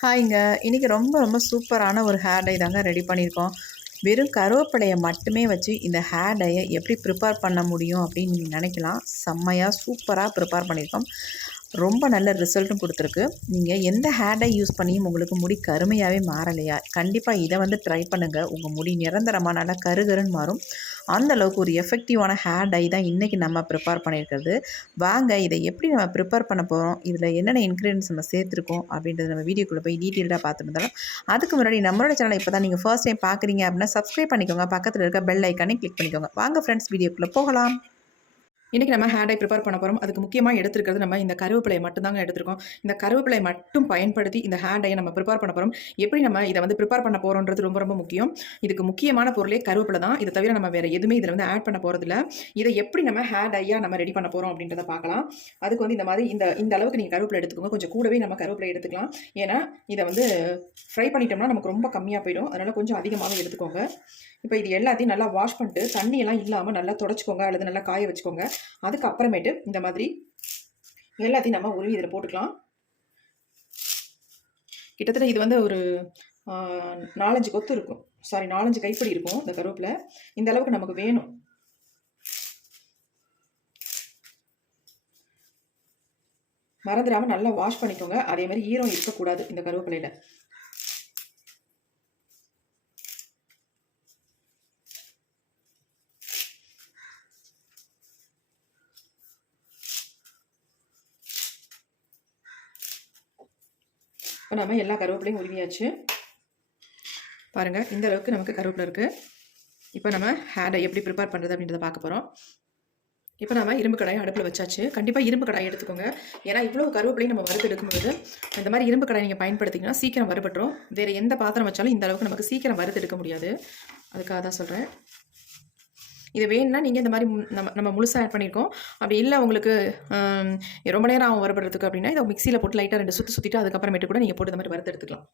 ஹாய்ங்க. இன்றைக்கி ரொம்ப ரொம்ப சூப்பரான ஒரு ஹேர் டை தாங்க ரெடி பண்ணியிருக்கோம். வெறும் கருவேப்பிலையை மட்டுமே வச்சு இந்த ஹேர் டையை எப்படி ப்ரிப்பேர் பண்ண முடியும் அப்படின்னு நீங்கள் நினைக்கலாம். செம்மையாக சூப்பராக ப்ரிப்பேர் பண்ணியிருக்கோம். ரொம்ப நல்ல ரிசல்ட்டும் கொடுத்துருக்கு. நீங்கள் எந்த ஹேர் டை யூஸ் பண்ணியும் உங்களுக்கு முடி கருமையாகவே மாறலையா? கண்டிப்பாக இதை வந்து ட்ரை பண்ணுங்கள் உங்கள் முடி நிரந்தரமாக நல்லா கருகருன்னு மாறும். அந்த அளவுக்கு ஒரு எஃபெக்டிவான ஹேர் டை தான் இன்றைக்கி நம்ம ப்ரிப்பேர் பண்ணியிருக்கிறது. வாங்க இதை எப்படி நம்ம ப்ரிப்பேர் பண்ண போகிறோம் இதில் என்னென்ன இன்க்ரீடியன்ஸ் நம்ம சேர்த்துருக்கோம்? அப்படின்றது நம்ம வீடியோக்குள்ளே போய் டீட்டெயிலாக பார்த்துருந்தாலும் அதுக்கு முன்னாடி நம்மளோட சேனலை இப்போ தான் நீங்கள் ஃபர்ஸ்ட் டைம் பார்க்குறீங்க அப்படின்னா சப்ஸ்கிரைப் பண்ணிக்கோங்க. பக்கத்தில் இருக்க பெல் ஐக்கானே கிளிக் பண்ணிக்கோங்க. வாங்க ஃப்ரெண்ட்ஸ் வீடியோக்குள்ளே போகலாம். இன்றைக்கி நம்ம ஹேண்டை ப்ரிப்பேர் பண்ண போகிறோம் அதுக்கு முக்கியமாக எடுத்துருக்கிறது நம்ம இந்த கருவேப்பிலை மட்டும்தாங்க எடுத்திருக்கோம். இந்த கருவேப்பிலை மட்டும் பயன்படுத்தி இந்த ஹேண்ட் ஐயை நம்ம ப்ரிப்பேர் பண்ண போகிறோம் எப்படி நம்ம இதை வந்து ப்ரிப்பேர் பண்ண போகிறோன்றது ரொம்ப ரொம்ப முக்கியம். இதுக்கு முக்கியமான பொருளே கருவேப்பிலை தான். இதை தவிர நம்ம வேறு எதுவுமே இதில் வந்து ஆட் பண்ண போகிறதில்ல இதை எப்படி நம்ம ஹேண்ட் டையாக நம்ம ரெடி பண்ண போகிறோம் அப்படின்றத பார்க்கலாம். அதுக்கு வந்து இந்த மாதிரி இந்த இந்த அளவுக்கு நீங்கள் கருவேப்பிலை எடுத்துக்கோங்க. கொஞ்சம் கூடவே நம்ம கருவேப்பிலை எடுத்துக்கலாம். ஏன்னா இதை வந்து ஃப்ரை பண்ணிட்டோம்னா நமக்கு ரொம்ப கம்மியாக போயிடும். அதனால் கொஞ்சம் அதிகமாகவே எடுத்துக்கோங்க. இப்போ இது எல்லாத்தையும் நல்லா வாஷ் பண்ணிட்டு தண்ணியெல்லாம் இல்லாமல் நல்லா தொடச்சிக்கோங்க. அல்லது நல்லா காய வச்சுக்கோங்க. அதுக்கப்புறமேட்டு இந்த மாதிரி எல்லாத்தையும் நம்ம உருவி இதில் போட்டுக்கலாம். கிட்டத்தட்ட இது வந்து ஒரு நாலஞ்சு கொத்து இருக்கும். சாரி நாலஞ்சு கைப்பிடி இருக்கும் இந்த கருவேப்பில். இந்த அளவுக்கு நமக்கு வேணும். மறந்துடாமல் நல்லா வாஷ் பண்ணிக்கோங்க. அதே மாதிரி ஈரம் இருக்கக்கூடாது இந்த கருவேப்பிலையில். இப்போ நம்ம எல்லா கருவேப்பிலையும் உருவியாச்சு. பாருங்கள் இந்த அளவுக்கு நமக்கு கருவேப்பிலை இருக்குது இப்போ நம்ம ஹேரை எப்படி ப்ரிப்பேர் பண்ணுறது அப்படின்றத பார்க்க போகிறோம் இப்போ நம்ம இரும்பு கடாயை அடுப்பில் வச்சாச்சு. கண்டிப்பாக இரும்பு கடாயை எடுத்துக்கோங்க. ஏன்னா இவ்வளோ கருவேப்பிலையும் நம்ம வறுத்து எடுக்கும்போது இந்த மாதிரி இரும்பு கடாயை நீங்கள் பயன்படுத்திங்கன்னா சீக்கிரம் வறுபட்டுரும். வேறு எந்த பாத்திரம் வச்சாலும் இந்த அளவுக்கு நமக்கு சீக்கிரம் வறுத்து எடுக்க முடியாது. அதுக்காக தான் சொல்கிறேன் இது வேணும்னா நீங்கள் இந்த மாதிரி நம்ம நம்ம முழுசாக ஆட் பண்ணியிருக்கோம் அப்படி இல்லை உங்களுக்கு ரொம்ப நேரம் ஆகும் வரப்படுறதுக்கு அப்படின்னா இதை மிக்சியில் போட்டு லைட்டாக ரெண்டு சுற்றி சுற்றிட்டு அதுக்கப்புறமேட்டு கூட நீங்கள் போட்டு இந்த மாதிரி வறுத்து எடுத்துக்கலாம்.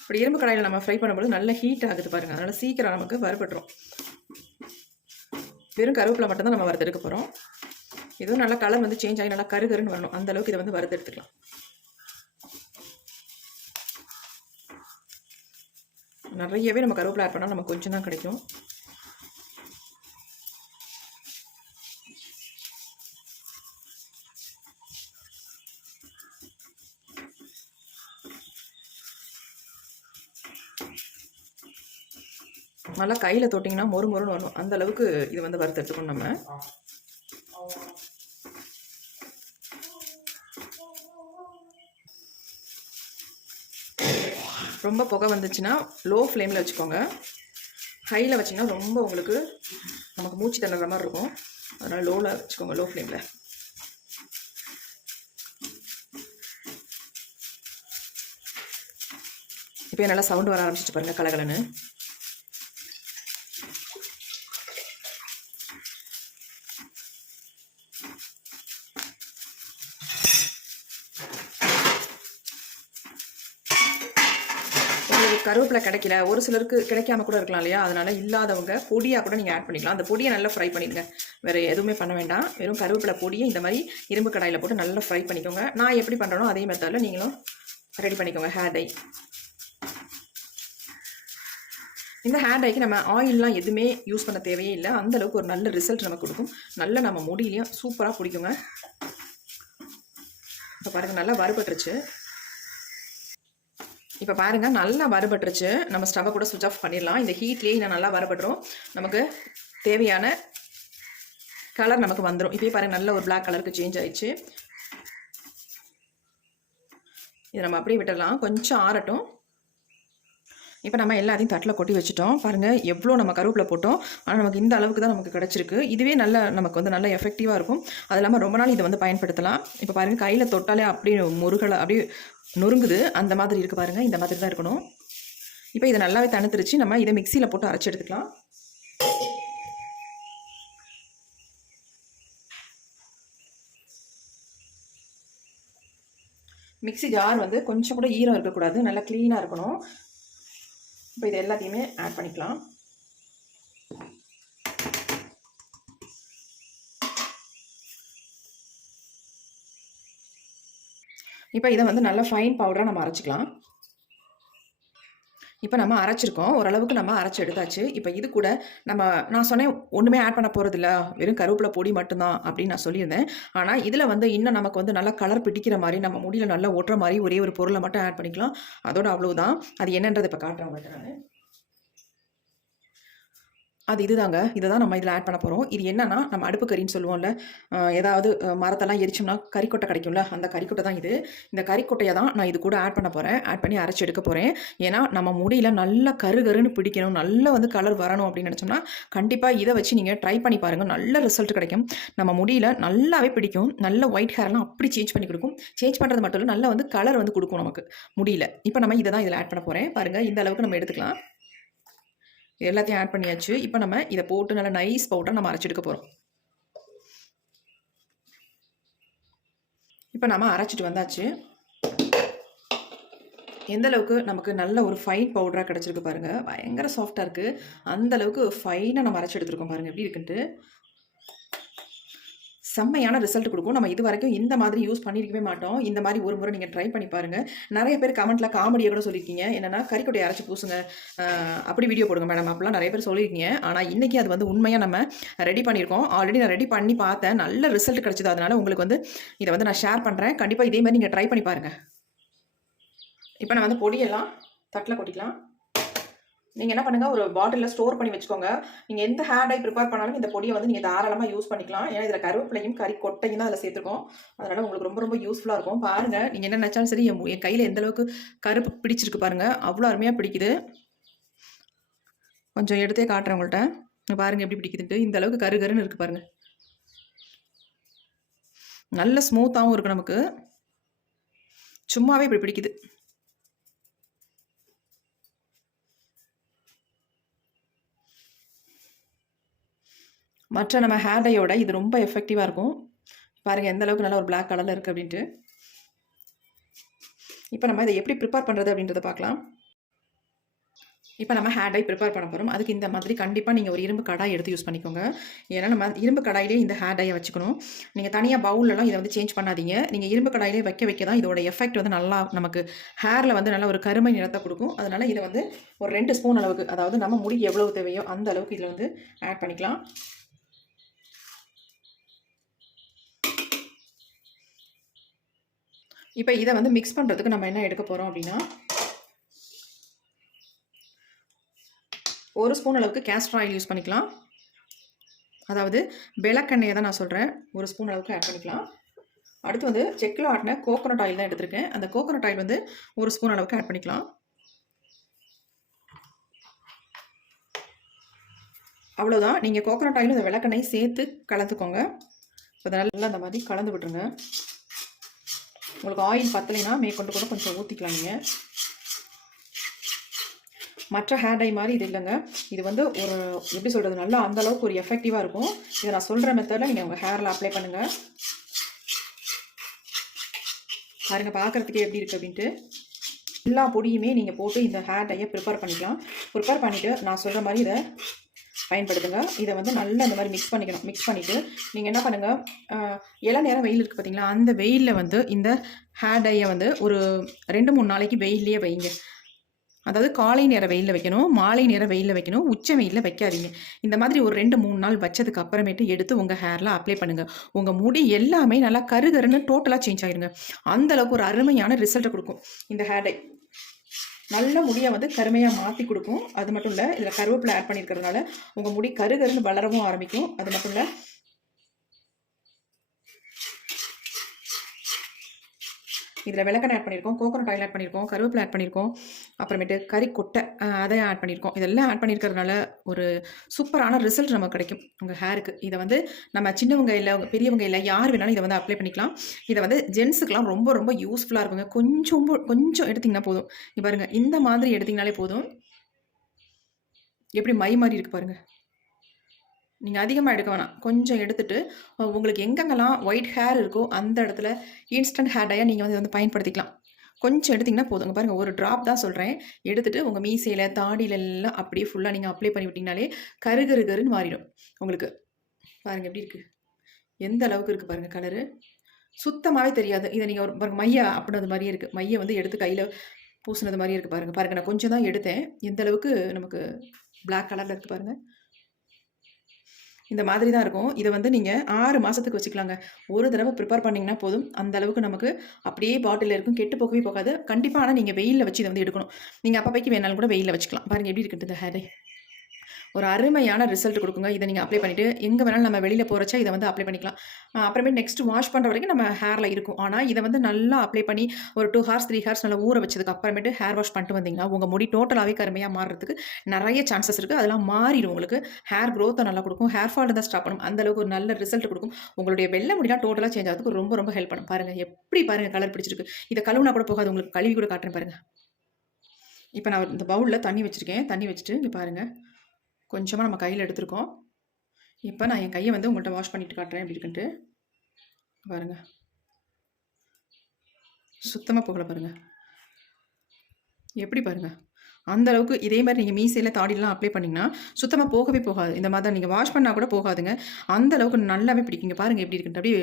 இப்படி இரும்பு கடாயில் நம்ம ஃப்ரை பண்ணும்போது நல்ல ஹீட் ஆகுது பாருங்கள் அதனால் சீக்கிரம் நமக்கு வறுபட்டுரும். வெறும் கருவேப்பிலை மட்டும்தான் நம்ம வறுத்தெடுக்க போகிறோம் இதுவும் நல்லா கலர் வந்து சேஞ்ச் ஆகி நல்லா கருகருன்னு வரணும். அந்த அளவுக்கு இதை வந்து வறுத்து எடுத்துக்கலாம். நிறையவே நம்ம கருவேப்பிலை ஆட் பண்ணால் நமக்கு கொஞ்சம் தான் கிடைக்கும். நல்லா கையில் தொட்டிங்கன்னா மொறு மொறுன்னு வரணும். அந்த அளவுக்கு இது வந்து வறுத்து எடுத்துக்கணும் நம்ம. ரொம்ப புகை வந்துச்சுன்னா லோ ஃப்ளேமில் வச்சுக்கோங்க ஹையில் வச்சிங்கன்னா ரொம்ப உங்களுக்கு நமக்கு மூச்சு தண்ணுற மாதிரி இருக்கும். அதனால் லோவில் வச்சுக்கோங்க லோ. ஃப்ளேமில் இப்போ நல்லா சவுண்டு வர ஆரம்பிச்சிட்டு பாருங்கள் கலகலன்னு உங்களுக்கு கருவேப்பிலை கிடைக்கல. ஒரு சிலருக்கு கிடைக்காம கூட இருக்கலாம் இல்லையா? அதனால் இல்லாதவங்க பொடியாக கூட நீங்கள் ஆட் பண்ணிக்கலாம். அந்த பொடியை நல்லா ஃப்ரை பண்ணிடுங்க. வேறு எதுவுமே பண்ண வேண்டாம். வெறும் கருவேப்பிலை பொடியை இந்த மாதிரி இரும்பு கடாயில் போட்டு நல்லா ஃப்ரை பண்ணிக்கோங்க. நான் எப்படி பண்ணுறனோ அதே மெத்தடில் நீங்களும் ரெடி பண்ணிக்கோங்க ஹேர் டை இந்த ஹேர் டைக்கு நம்ம ஆயிலெலாம் எதுவுமே யூஸ் பண்ண தேவையே இல்லை. அந்தளவுக்கு ஒரு நல்ல ரிசல்ட் நமக்கு கொடுக்கும். நல்ல நம்ம முடியிலையும் சூப்பராக பிடிக்குங்க. இப்போ பாருங்கள் நல்லா வறுபட்டுருச்சு. இப்போ பாருங்கள் நல்லா வறுபட்டுருச்சு. நம்ம ஸ்டவ்வை கூட சுவிச் ஆஃப் பண்ணிடலாம். இந்த ஹீட்லேயே இன்னும் நல்லா வறுபட்டுரும். நமக்கு தேவையான கலர் நமக்கு வந்துடும் இப்போயே பாருங்கள் நல்ல ஒரு பிளாக் கலருக்கு சேஞ்ச் ஆயிடுச்சு. இதை நம்ம அப்படியே விட்டுடலாம். கொஞ்சம் ஆறட்டும். இப்போ நம்ம எல்லாத்தையும் தட்டில் கொட்டி வச்சுட்டோம். பாருங்கள் எவ்வளோ நம்ம கருவேப்பில் போட்டோம். ஆனால் நமக்கு இந்த அளவுக்கு தான் நமக்கு கிடச்சிருக்கு. இதுவே நல்ல நமக்கு வந்து நல்ல எஃபெக்டிவாக இருக்கும். அது இல்லாமல் ரொம்ப நாள் இதை வந்து பயன்படுத்தலாம். இப்போ பாருங்கள் கையில் தொட்டாலே அப்படியே முருகலை அப்படியே நொறுங்குது. அந்த மாதிரி இருக்குது பாருங்கள் இந்த மாதிரி தான் இருக்கணும். இப்போ இதை நல்லாவே தணுத்துருச்சு. நம்ம இதை மிக்சியில் போட்டு அரைச்சி எடுத்துக்கலாம். மிக்சி ஜார் வந்து கொஞ்சம் கூட ஈரம் இருக்கக்கூடாது. நல்லா க்ளீனாக இருக்கணும். இப்போ இது எல்லாத்தையுமே ஆட் பண்ணிக்கலாம். இப்போ இதை வந்து நல்லா ஃபைன் பவுடராக நம்ம அரைச்சிக்கலாம். இப்போ நம்ம அரைச்சிருக்கோம். ஓரளவுக்கு நம்ம அரைச்சி எடுத்தாச்சு. இப்போ இது கூட நம்ம நான் சொன்னேன் ஒன்றுமே ஆட் பண்ண போகிறதில்ல வெறும் கருவேப்பிலை பொடி மட்டும்தான் அப்படின்னு நான் சொல்லியிருந்தேன். ஆனால் இதில் வந்து இன்னும் நமக்கு வந்து நல்லா கலர் பிடிக்கிற மாதிரி நம்ம முடியில் நல்லா ஒட்டுற மாதிரி ஒரே ஒரு பொருளை மட்டும் ஆட் பண்ணிக்கலாம். அதோட அவ்வளோதான் அது என்னன்றது இப்போ காட்டுறேன் மட்டும் நான். அது இதுதாங்க. இதை தான் நம்ம இதில் ஆட் பண்ண போகிறோம் இது என்னன்னா நம்ம அடுப்பு கறின்னு சொல்லுவோம்ல ஏதாவது மரத்தெல்லாம் எரிச்சோம்னா கறிக்கொட்டை கிடைக்கும்ல அந்த கறிக்கொட்டை தான் இது. இந்த கறிக்கொட்டையை தான் நான் இது கூட ஆட் பண்ண போகிறேன் ஆட் பண்ணி அரைச்சி எடுக்க போகிறேன் ஏன்னா நம்ம முடியில் நல்லா கரு கருன்னு பிடிக்கணும். நல்லா வந்து கலர் வரணும் அப்படின்னு நினச்சோம்னா கண்டிப்பாக இதை வச்சு நீங்கள் ட்ரை பண்ணி பாருங்கள் நல்ல ரிசல்ட் கிடைக்கும். நம்ம முடியில் நல்லாவே பிடிக்கும். நல்ல ஒயிட் ஹேர்லாம் அப்படி சேஞ்ச் பண்ணி கொடுக்கும். சேஞ்ச் பண்ணுறது மட்டும் இல்லை நல்லா வந்து கலர் வந்து கொடுக்கும் நமக்கு முடியல. இப்போ நம்ம இதை தான் இதில் ஆட் பண்ண போகிறேன் பாருங்கள் இந்த அளவுக்கு நம்ம எடுத்துக்கலாம். எல்லாத்தையும் ஆட் பண்ணியாச்சு. இப்போ நம்ம இதை போட்டு நல்லா நைஸ் பவுடர் நம்ம அரைச்செடுக்க போகிறோம் இப்போ நம்ம அரைச்சிட்டு வந்தாச்சு. எந்த அளவுக்கு நமக்கு நல்ல ஒரு ஃபைன் பவுடராக கிடச்சிருக்கு பாருங்கள் பயங்கர சாஃப்டாக இருக்குது அந்த அளவுக்கு ஃபைனாக நம்ம அரைச்சி எடுத்துருக்கோம் பாருங்கள் எப்படி இருக்குன்ட்டு? செம்மையான ரிசல்ட் கொடுக்கும். நம்ம இது வரைக்கும் இந்த மாதிரி யூஸ் பண்ணியிருக்கவே மாட்டோம். இந்த மாதிரி ஒரு முறை நீங்கள் ட்ரை பண்ணி பாருங்கள் நிறைய பேர் கமெண்ட்டில் காமெடியாக கூட சொல்லியிருக்கீங்க என்னென்னா கறிக்கொட்டை அரைச்சி பூசுங்க. அப்படி வீடியோ போடுங்க மேடம் அப்படிலாம் நிறைய பேர் சொல்லியிருக்கீங்க ஆனால் இன்றைக்கி அது வந்து உண்மையாக நம்ம ரெடி பண்ணியிருக்கோம் ஆல்ரெடி நான் ரெடி பண்ணி பார்த்தேன். நல்ல ரிசல்ட் கிடச்சிது. அதனால் உங்களுக்கு வந்து இதை வந்து நான் ஷேர் பண்ணுறேன் கண்டிப்பாக இதே மாதிரி நீங்கள் ட்ரை பண்ணி பாருங்கள் இப்போ நான் வந்து பொடியெல்லாம் தட்டில் கொட்டிக்கலாம். நீங்கள் என்ன பண்ணுங்கள் ஒரு பாட்டிலில் ஸ்டோர் பண்ணி வச்சுக்கோங்க. நீங்கள் எந்த ஹேர் டை ப்ரிப்பேர் பண்ணாலும் இந்த பொடியை வந்து நீங்கள் தாராளமாக யூஸ் பண்ணிக்கலாம். ஏன்னா இதில் கருவேப்பிலையும் கறி கொட்டையும் தான் அதில் சேர்த்துருக்கோம். அதனால் உங்களுக்கு ரொம்ப ரொம்ப யூஸ்ஃபுல்லாக இருக்கும். பாருங்கள் நீங்கள் என்ன நினச்சாலும் சரி என் என் கையில் எந்த அளவுக்கு கருப்பு பிடிச்சிருக்கு பாருங்கள் அவ்வளோ அருமையாக பிடிக்குது. கொஞ்சம் எடுத்தே காட்டுறேன் உங்கள்கிட்ட பாருங்கள் எப்படி பிடிக்குதுன்ட்டு. இந்த அளவுக்கு கரு கருன்னு இருக்குது பாருங்கள் நல்ல ஸ்மூத்தாகவும் இருக்குது நமக்கு. சும்மாவே இப்படி பிடிக்குது. மற்ற நம்ம ஹேர் டையோட இது ரொம்ப எஃபெக்டிவாக இருக்கும். பாருங்கள் எந்த அளவுக்கு நல்ல ஒரு பிளாக் கலரில் இருக்குது அப்படின்ட்டு. இப்போ நம்ம இதை எப்படி ப்ரிப்பேர் பண்ணுறது அப்படின்றத பார்க்கலாம். இப்போ நம்ம ஹேர் டை ப்ரிப்பேர் பண்ண போகிறோம் அதுக்கு இந்த மாதிரி கண்டிப்பாக நீங்கள் ஒரு இரும்பு கடாய் எடுத்து யூஸ் பண்ணிக்கோங்க. ஏன்னா நம்ம இரும்பு கடாயிலே இந்த ஹேர் டையை வச்சுக்கணும் நீங்கள் தனியாக பவுலெலாம் இதை வந்து சேஞ்ச் பண்ணாதீங்க. நீங்கள் இரும்பு கடாயிலே வைக்க வைக்க தான் இதோட எஃபெக்ட் வந்து நல்லா நமக்கு ஹேரில் வந்து நல்ல ஒரு கருமை நிறத்தை கொடுக்கும். அதனால் இதை வந்து ஒரு ரெண்டு ஸ்பூன் அளவுக்கு அதாவது நம்ம முடி எவ்வளவு தேவையோ அந்த அளவுக்கு இதில் வந்து ஆட் பண்ணிக்கலாம். இப்போ இதை வந்து மிக்ஸ் பண்ணுறதுக்கு நம்ம என்ன எடுக்க போகிறோம் அப்படின்னா ஒரு ஸ்பூன் அளவுக்கு கேஸ்டர் ஆயில் யூஸ் பண்ணிக்கலாம். அதாவது விளக்கெண்ணெயை தான் நான் சொல்கிறேன் ஒரு ஸ்பூன் அளவுக்கு ஆட் பண்ணிக்கலாம். அடுத்து வந்து செக்கில் ஆட்டின கோகோனட் ஆயில் தான் எடுத்திருக்கேன். அந்த கோகோனட் ஆயில் வந்து ஒரு ஸ்பூன் அளவுக்கு ஆட் பண்ணிக்கலாம். அவ்வளோதான் நீங்கள் கோகோனட் ஆயிலும் இந்த விளக்கெண்ணெய் சேர்த்து கலந்துக்கோங்க. இப்போ நல்லா அந்த மாதிரி கலந்து விட்டுருங்க. உங்களுக்கு ஆயில் பத்தலைன்னா மேற்கொண்டு கூட கொஞ்சம் ஊற்றிக்கலாம் நீங்கள் மற்ற ஹேர் டை மாதிரி இது இல்லைங்க. இது வந்து ஒரு எப்படி சொல்கிறது நல்லா அந்தளவுக்கு ஒரு எஃபெக்டிவாக இருக்கும். இதை நான் சொல்கிற மெத்தடில் நீங்கள் உங்கள் ஹேரில் அப்ளை பண்ணுங்கள் பாருங்க பார்க்குறதுக்கே எப்படி இருக்குது அப்படின்ட்டு. எல்லா பொடியுமே நீங்கள் போட்டு இந்த ஹேர் டையை ப்ரிப்பேர் பண்ணிக்கலாம். ப்ரிப்பேர் பண்ணிவிட்டு நான் சொல்கிற மாதிரி இதை பயன்படுத்துங்க. இதை வந்து நல்லா இந்த மாதிரி மிக்ஸ் பண்ணிக்கணும். மிக்ஸ் பண்ணிவிட்டு நீங்கள் என்ன பண்ணுங்கள் இள நேரம் வெயில் இருக்குது பார்த்தீங்களா அந்த வெயிலில் வந்து இந்த ஹேர் டையை வந்து ஒரு ரெண்டு மூணு நாளைக்கு வெயில்லையே வைங்க. அதாவது காலை நேர வெயிலில் வைக்கணும் மாலை நேர வெயிலில் வைக்கணும் உச்ச வெயிலில் வைக்காதீங்க. இந்த மாதிரி ஒரு ரெண்டு மூணு நாள் வச்சதுக்கு அப்புறமேட்டு எடுத்து உங்கள் ஹேரில் அப்ளை பண்ணுங்கள் உங்கள் முடி எல்லாமே நல்லா கருகருன்னு டோட்டலாக சேஞ்ச் ஆகிருங்க அந்த அளவுக்கு ஒரு அருமையான ரிசல்ட்டை கொடுக்கும். இந்த ஹேர் டை நல்ல முடியை வந்து கருமையாக மாற்றி கொடுக்கும். அது மட்டும் இல்லை இதில் கருவேப்பிலை ஆட் பண்ணியிருக்கிறதுனால உங்கள் முடி கருகருன்னு வளரவும் ஆரம்பிக்கும். அது மட்டும் இல்லை இதில் விளக்கெண்ணெய் ஆட் பண்ணியிருக்கோம் கோகோனட் ஆயில் ஆட் பண்ணியிருக்கோம் கருவேப்பிலை ஆட் பண்ணியிருக்கோம் அப்புறமேட்டு கறி கொட்டை அதை ஆட் பண்ணியிருக்கோம் இதெல்லாம் ஆட் பண்ணியிருக்கிறதுனால ஒரு சூப்பரான ரிசல்ட் நமக்கு கிடைக்கும். உங்கள் ஹேருக்கு இதை வந்து நம்ம சின்னவங்க இல்லை பெரியவங்க இல்லை யார் வேணாலும் இதை வந்து அப்ளை பண்ணிக்கலாம். இதை வந்து ஜென்ஸுக்கெலாம் ரொம்ப ரொம்ப யூஸ்ஃபுல்லாக இருக்குங்க. கொஞ்சம் கொஞ்சம் எடுத்திங்கன்னா போதும். பாருங்கள் இந்த மாதிரி எடுத்திங்கனாலே போதும். எப்படி மை மாதிரி இருக்குது பாருங்கள் நீங்கள் அதிகமாக எடுக்க வேணாம். கொஞ்சம் எடுத்துகிட்டு உங்களுக்கு எங்கெங்கெல்லாம் ஒயிட் ஹேர் இருக்கோ அந்த இடத்துல இன்ஸ்டன்ட் ஹேர் டையாக நீங்கள் வந்து வந்து பயன்படுத்திக்கலாம். கொஞ்சம் எடுத்திங்கன்னா போதுங்க பாருங்கள் ஒரு ட்ராப் தான் சொல்கிறேன் எடுத்துகிட்டு உங்கள் மீசையில் தாடியில எல்லாம் அப்படியே ஃபுல்லாக நீங்கள் அப்ளை பண்ணி விட்டிங்கனாலே கரு கரு கருன்னு மாறிடும். உங்களுக்கு பாருங்கள் எப்படி இருக்குது எந்த அளவுக்கு இருக்குது பாருங்கள் கலரு சுத்தமாகவே தெரியாது. இதை நீங்கள் ஒரு பாருங்கள் மைய அப்படினது மாதிரியே இருக்குது மைய வந்து எடுத்து கையில் பூசினது மாதிரியே இருக்குது பாருங்கள் பாருங்கள் நான் கொஞ்சம் தான் எடுத்தேன். எந்த அளவுக்கு நமக்கு பிளாக் கலரில் இருக்குது பாருங்கள் இந்த மாதிரி தான் இருக்கும். இதை வந்து நீங்கள் ஆறு மாதத்துக்கு வச்சுக்கலாங்க. ஒரு தடவை ப்ரிப்பேர் பண்ணிங்கன்னா போதும். அந்த அளவுக்கு நமக்கு அப்படியே பாட்டில் இருக்கும். கெட்டு போகவே போகாது. கண்டிப்பாக ஆனால் நீங்கள் வெயிலில் வச்சு இதை வந்து எடுக்கணும். நீங்கள் அப்பப்பைக்கு வேணாலும் கூட வெயிலில் வச்சுக்கலாம். பாருங்கள் எப்படி இருக்குது இந்த ஹேரே ஒரு அருமையான ரிசல்ட் கொடுக்குங்க. இதை நீங்கள் அப்ளை பண்ணிவிட்டு எங்கே வேணாலும் நம்ம வெளியில் போகிறச்சா இதை வந்து அப்ளை பண்ணிக்கலாம். அப்புறமேட்டு அப்புறமே நெக்ஸ்ட் வாஷ் பண்ணுற வரைக்கும் நம்ம ஹேரில் இருக்கும். ஆனால் இதை வந்து நல்லா அப்ளை பண்ணி ஒரு டூ ஹார்ஸ் த்ரீ ஹார்ஸ் நல்லா ஊற வச்சதுக்கு அப்புறமேட்டு ஹேர் வாஷ் பண்ணிட்டு வந்தீங்கன்னா உங்கள் முடி டோட்டலாகவே கருமையாக மாறுறதுக்கு நிறைய சான்சஸ் இருக்குது அதெல்லாம் மாறிடும் உங்களுக்கு. ஹேர் க்ரோத்தை நல்லா கொடுக்கும். ஹேர் ஃபால் தான் ஸ்டாப் பண்ணும். அந்த அளவுக்கு ஒரு நல்ல ரிசல்ட் கொடுக்கும். உங்களுடைய வெள்ளை முடிலாம் டோட்டலாக சேஞ்ச் ஆகிறதுக்கு ரொம்ப ரொம்ப ஹெல்ப் பண்ணும். பாருங்கள் எப்படி பாருங்கள் கலர் பிடிச்சிருக்கு. இதை கழுவுனா கூட போகாது. உங்களுக்கு கழுவி கூட காட்டுறேன் பாருங்கள் இப்போ நான் இந்த பவுலில் தண்ணி வச்சுருக்கேன். தண்ணி வச்சுட்டு இங்கே பாருங்கள் கொஞ்சமாக நம்ம கையில் எடுத்திருக்கோம். இப்போ நான் என் கையை வந்து உங்கள்கிட்ட வாஷ் பண்ணிட்டு காட்டுறேன் எப்படி இருக்குன்ட்டு. பாருங்கள் சுத்தமாக புகழ பாருங்கள் எப்படி பாருங்கள் அந்த அளவுக்கு இதே மாதிரி நீங்கள் மீசையில் தாடிலாம் அப்ளை பண்ணிங்கன்னா சுத்தமாக போகவே போகாது. இந்த மாதிரி நீங்கள் வாஷ் பண்ணால் கூட போகாதுங்க. அந்த அளவுக்கு நல்லாவே பிடிக்குங்க. பாருங்கள் எப்படி இருக்குன்ட்டு. அப்படியே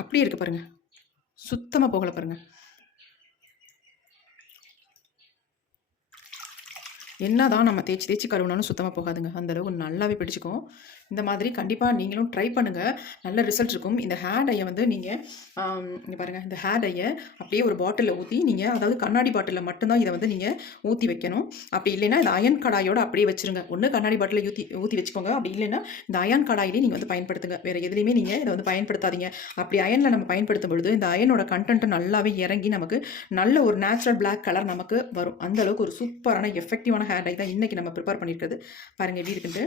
அப்படியே இருக்கு பாருங்கள் சுத்தமாக போகலை பாருங்கள் என்ன தான் நம்ம தேய்ச்சி தேய்ச்சி கழுவினாலும் சுத்தமாக போகாதுங்க. அந்தளவுக்கு நல்லாவே பிடிச்சிக்கும். இந்த மாதிரி கண்டிப்பாக நீங்களும் ட்ரை பண்ணுங்கள் நல்ல ரிசல்ட் இருக்கும். இந்த ஹேர் டையை வந்து நீங்கள் இங்கே பாருங்கள் இந்த ஹேர் டையை அப்படியே ஒரு பாட்டிலில் ஊற்றி நீங்கள் அதாவது கண்ணாடி பாட்டிலில் மட்டும்தான் இதை வந்து நீங்கள் ஊற்றி வைக்கணும். அப்படி இல்லைன்னா இந்த அயன் கடாயோட அப்படியே வச்சிருங்க. ஒன்று கண்ணாடி பாட்டிலில் ஊற்றி ஊற்றி வச்சுக்கோங்க. அப்படி இல்லைன்னா இந்த அயன் கடாயிலே நீங்கள் வந்து பயன்படுத்துங்க. வேறு எதுலேயுமே நீங்கள் இதை வந்து பயன்படுத்தாதீங்க. அப்படி அயனில் நம்ம பயன்படுத்தும் பொழுது இந்த அயனோட கண்டென்ட் நல்லாவே இறங்கி நமக்கு நல்ல ஒரு நேச்சுரல் பிளாக் கலர் நமக்கு வரும். அந்த அளவுக்கு ஒரு சூப்பரான எஃபெக்டிவான ஹேர் டை தான் இன்றைக்கி நம்ம ப்ரிப்பேர் பண்ணியிருக்கிறது. பாருங்கள் எப்படி இருக்குன்ட்டு.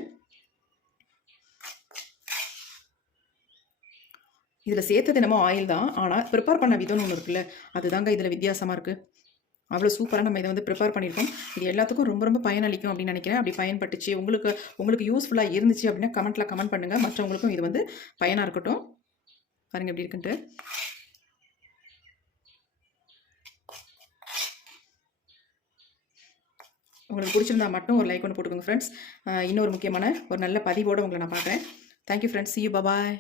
இதில் சேர்த்தது என்னமோ ஆயில் தான். ஆனால் ப்ரிப்பேர் பண்ண விதம்னு ஒன்று இருக்குல்ல அதுதாங்க இதில் வித்தியாசமாக இருக்குது அவ்வளோ சூப்பராக நம்ம இதை வந்து ப்ரிப்பேர் பண்ணியிருக்கோம். இது எல்லாத்துக்கும் ரொம்ப ரொம்ப பயனளிக்கும் அப்படின்னு நினைக்கிறேன். அப்படி பயன்பட்டுச்சு. உங்களுக்கு உங்களுக்கு யூஸ்ஃபுல்லாக இருந்துச்சு அப்படின்னா கமெண்ட்டில் கமெண்ட் பண்ணுங்கள் மற்றவங்களுக்கும் இது வந்து பயனாக இருக்கட்டும். பாருங்கள் எப்படி இருக்குன்ட்டு. உங்களுக்கு பிடிச்சிருந்தா மட்டும் ஒரு லைக் ஒன்று போட்டுக்கோங்க ஃப்ரெண்ட்ஸ் இன்னொரு முக்கியமான ஒரு நல்ல பதிவோடு உங்களை நான் பார்க்குறேன். Thank you friends see you bye bye